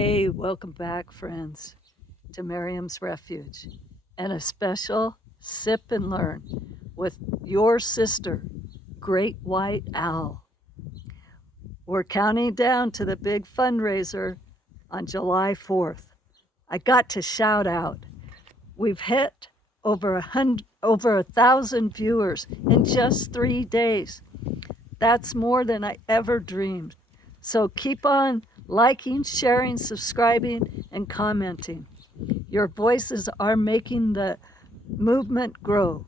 Hey, welcome back, friends, to Mariam's Refuge, and a special sip and learn with your sister, Great White Owl. We're counting down to the big fundraiser on July 4th. I got to shout out. We've hit over 1,000 viewers in just 3 days. That's more than I ever dreamed. So keep on liking, sharing, subscribing, and commenting. Your voices are making the movement grow.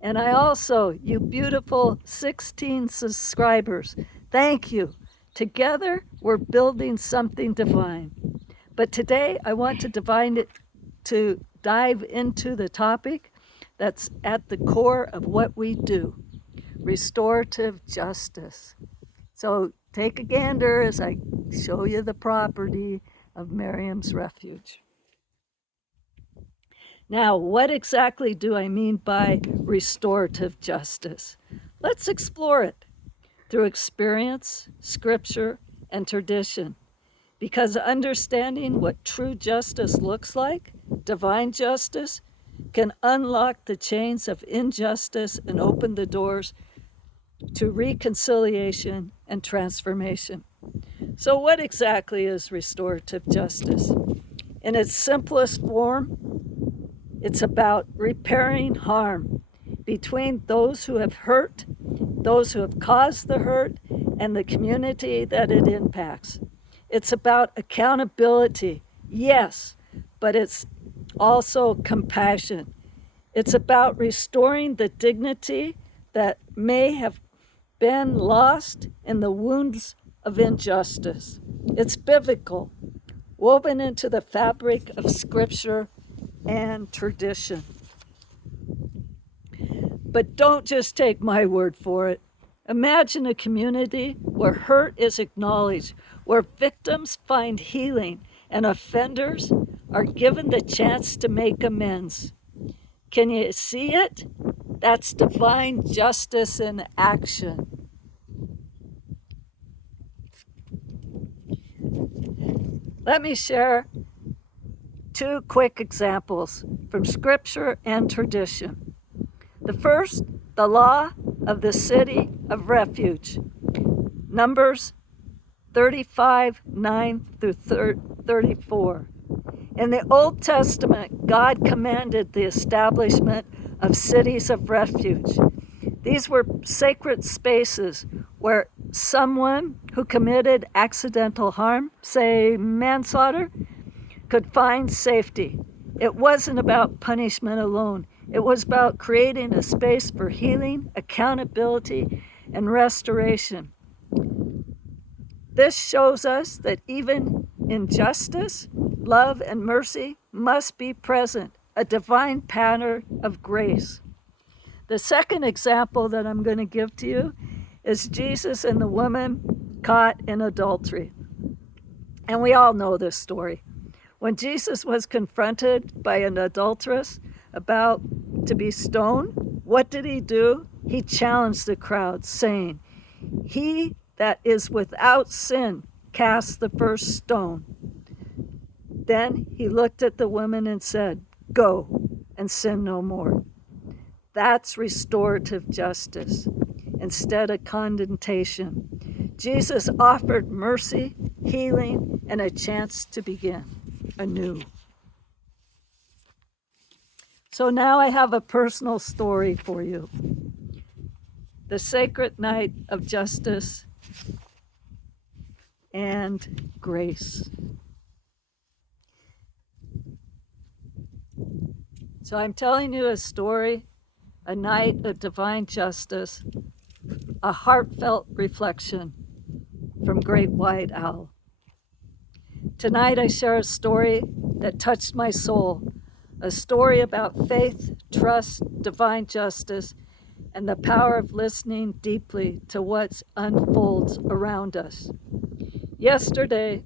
And I also, you beautiful 16 subscribers, thank you. Together, we're building something divine. But today, I want to dive into the topic that's at the core of what we do: restorative justice. So take a gander as I show you the property of Mariam's Refuge. Now, what exactly do I mean by restorative justice? Let's explore it through experience, scripture, and tradition. Because understanding what true justice looks like, divine justice, can unlock the chains of injustice and open the doors to reconciliation and transformation. So, what exactly is restorative justice? In its simplest form, it's about repairing harm between those who have hurt, those who have caused the hurt, and the community that it impacts. It's about accountability, yes, but it's also compassion. It's about restoring the dignity that may have been lost in the wounds of injustice. It's biblical, woven into the fabric of scripture and tradition. But don't just take my word for it. Imagine a community where hurt is acknowledged, where victims find healing and offenders are given the chance to make amends. Can you see it? That's divine justice in action. Let me share 2 quick examples from scripture and tradition. The first, the law of the city of refuge. Numbers 35, 9 through 34. In the Old Testament, God commanded the establishment of cities of refuge. These were sacred spaces where someone who committed accidental harm, say manslaughter, could find safety. It wasn't about punishment alone. It was about creating a space for healing, accountability, and restoration. This shows us that even in justice, love and mercy must be present, a divine pattern of grace. The second example that I'm going to give to you is Jesus and the woman caught in adultery. And we all know this story. When Jesus was confronted by an adulteress about to be stoned, what did he do? He challenged the crowd, saying, "He that is without sin cast the first stone." Then he looked at the woman and said, "Go and sin no more." That's restorative justice instead of condemnation. Jesus offered mercy, healing, and a chance to begin anew. So now I have a personal story for you. The sacred night of justice and grace. So I'm telling you a story, a night of divine justice, a heartfelt reflection from Great White Owl. Tonight I share a story that touched my soul, a story about faith, trust, divine justice, and the power of listening deeply to what unfolds around us. Yesterday,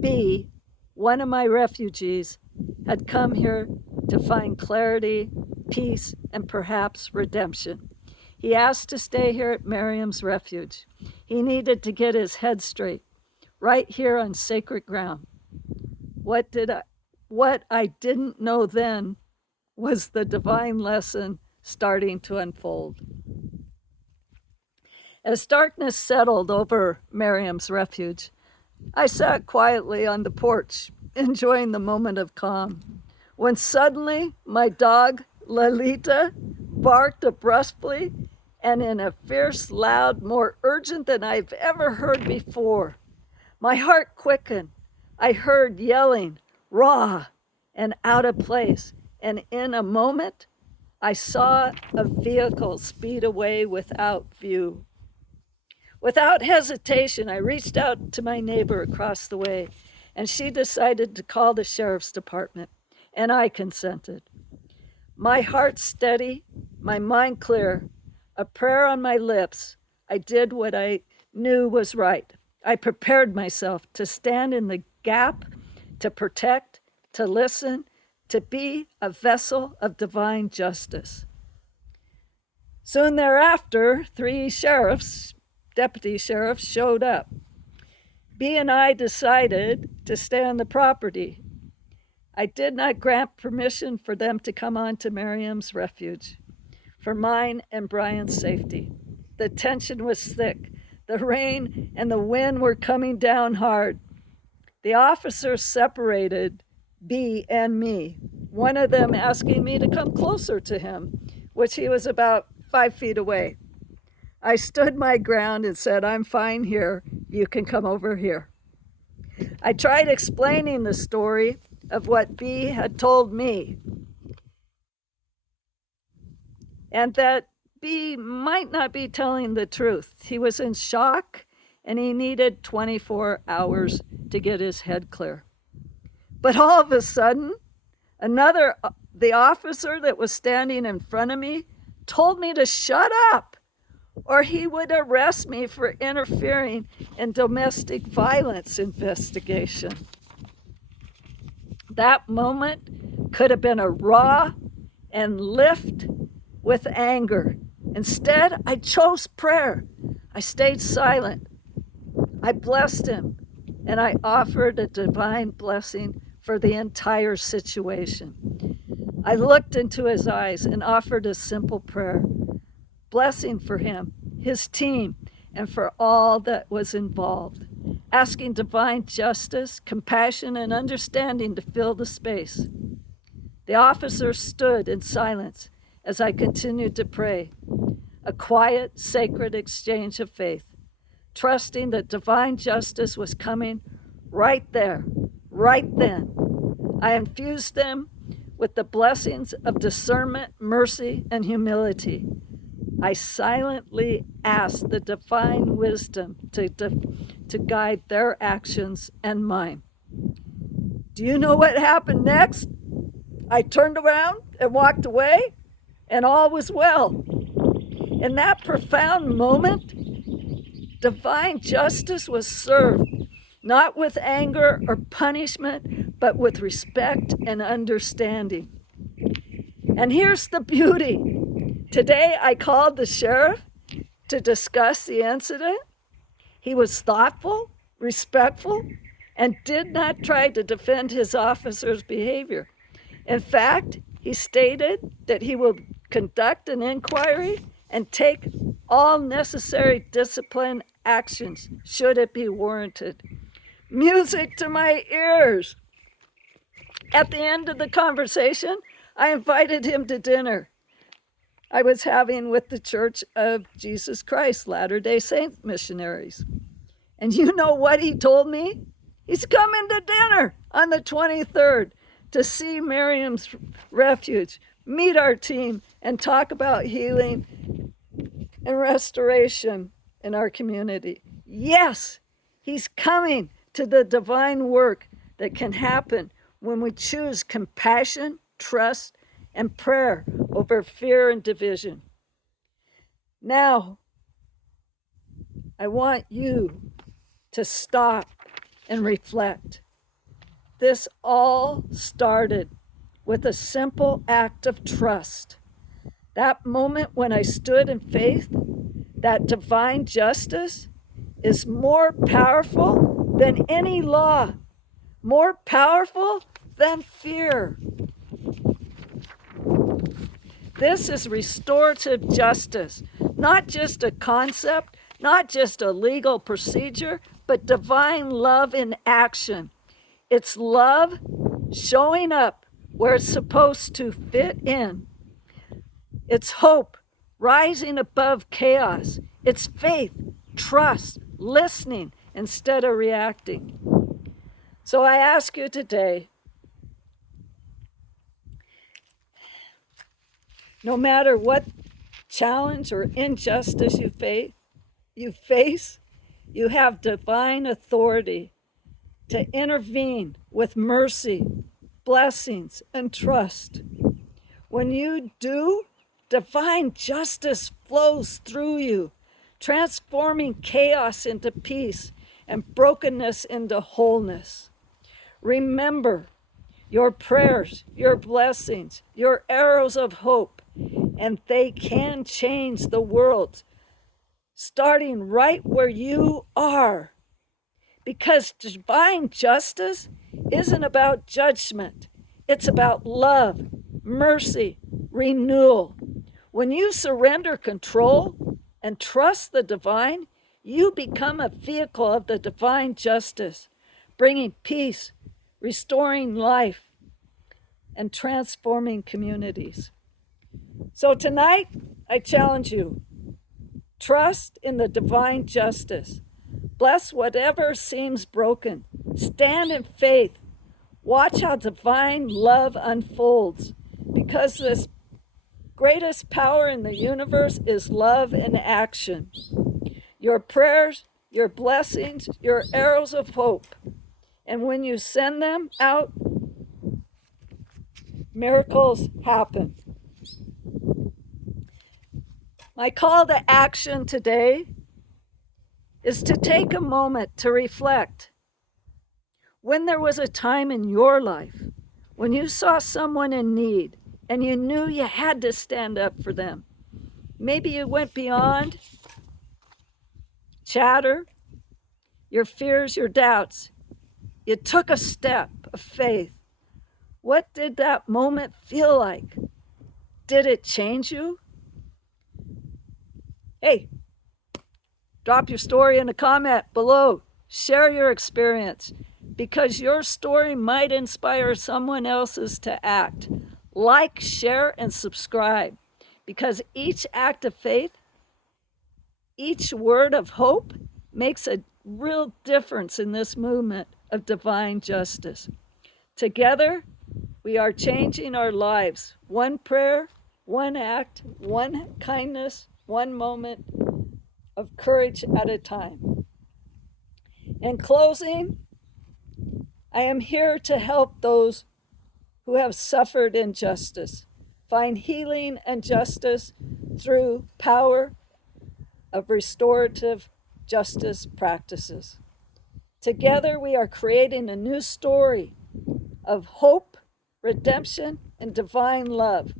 B, one of my refugees, had come here to find clarity, peace, and perhaps redemption. He asked to stay here at Mariam's Refuge. He needed to get his head straight. right here on sacred ground. What I didn't know then was the divine lesson starting to unfold. As darkness settled over Mariam's refuge, I sat quietly on the porch, enjoying the moment of calm, when suddenly my dog, Lalita, barked abruptly and in a fierce, loud, more urgent than I've ever heard before. My heart quickened. I heard yelling, raw and out of place, and in a moment, I saw a vehicle speed away without view. Without hesitation, I reached out to my neighbor across the way, and she decided to call the sheriff's department, and I consented. My heart steady, my mind clear, a prayer on my lips, I did what I knew was right. I prepared myself to stand in the gap, to protect, to listen, to be a vessel of divine justice. Soon thereafter, 3 deputy sheriffs, showed up. B and I decided to stay on the property. I did not grant permission for them to come on to Mariam's refuge, for mine and Brian's safety. The tension was thick. The rain and the wind were coming down hard. The officers separated B and me, one of them asking me to come closer to him, which he was about 5 feet away. I stood my ground and said, I'm fine here. You can come over here. I tried explaining the story of what B had told me, and that B might not be telling the truth. He was in shock, and he needed 24 hours to get his head clear. But all of a sudden, the officer that was standing in front of me told me to shut up, or he would arrest me for interfering in domestic violence investigation. That moment could have been a raw and lift with anger. Instead, I chose prayer. I stayed silent. I blessed him, and I offered a divine blessing for the entire situation. I looked into his eyes and offered a simple prayer, blessing for him, his team, and for all that was involved, asking divine justice, compassion, and understanding to fill the space. The officer stood in silence as I continued to pray, a quiet, sacred exchange of faith, trusting that divine justice was coming right there, right then. I infused them with the blessings of discernment, mercy, and humility. I silently asked the divine wisdom to guide their actions and mine. Do you know what happened next? I turned around and walked away, and all was well. In that profound moment, divine justice was served, not with anger or punishment, but with respect and understanding. And here's the beauty. Today, I called the sheriff to discuss the incident. He was thoughtful, respectful, and did not try to defend his officer's behavior. In fact, he stated that he will conduct an inquiry and take all necessary discipline actions should it be warranted. Music to my ears. At the end of the conversation, I invited him to dinner I was having with the Church of Jesus Christ Latter-day Saint missionaries. And you know what he told me? He's coming to dinner on the 23rd to see Mariam's Refuge, meet our team, and talk about healing and restoration in our community. Yes, he's coming to the divine work that can happen when we choose compassion, trust, and prayer over fear and division. Now, I want you to stop and reflect. This all started with a simple act of trust. That moment when I stood in faith, that divine justice, is more powerful than any law, more powerful than fear. This is restorative justice, not just a concept, not just a legal procedure, but divine love in action. It's love showing up where it's supposed to fit in. It's hope rising above chaos. It's faith, trust, listening instead of reacting. So I ask you today, no matter what challenge or injustice you face, you have divine authority to intervene with mercy, blessings, and trust. When you do, divine justice flows through you, transforming chaos into peace and brokenness into wholeness. Remember, your prayers, your blessings, your arrows of hope, and they can change the world, starting right where you are. Because divine justice isn't about judgment. It's about love, mercy, renewal. When you surrender control and trust the divine, you become a vehicle of the divine justice, bringing peace, restoring life, and transforming communities. So tonight, I challenge you, trust in the divine justice. Bless whatever seems broken. Stand in faith. Watch how divine love unfolds, because this greatest power in the universe is love in action. Your prayers, your blessings, your arrows of hope. And when you send them out, miracles happen. My call to action today is to take a moment to reflect. When there was a time in your life when you saw someone in need and you knew you had to stand up for them, maybe you went beyond chatter, your fears, your doubts. You took a step of faith. What did that moment feel like? Did it change you? Hey, drop your story in a comment below. Share your experience, because your story might inspire someone else's to act. Like, share, and subscribe, because each act of faith, each word of hope makes a real difference in this movement of divine justice. Together, we are changing our lives. One prayer, one act, one kindness, one moment of courage at a time. In closing, I am here to help those who have suffered injustice find healing and justice through power of restorative justice practices. Together, we are creating a new story of hope, redemption, and divine love.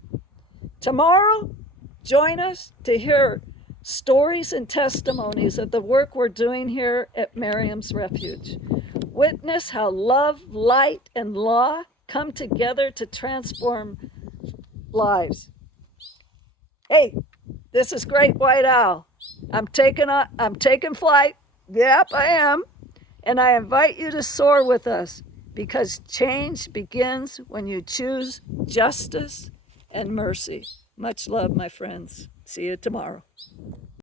Tomorrow, join us to hear stories and testimonies of the work we're doing here at Mariam's Refuge. Witness how love, light, and law come together to transform lives. Hey, this is Great White Owl. I'm taking flight. Yep, I am. And I invite you to soar with us, because change begins when you choose justice and mercy. Much love, my friends. See you tomorrow.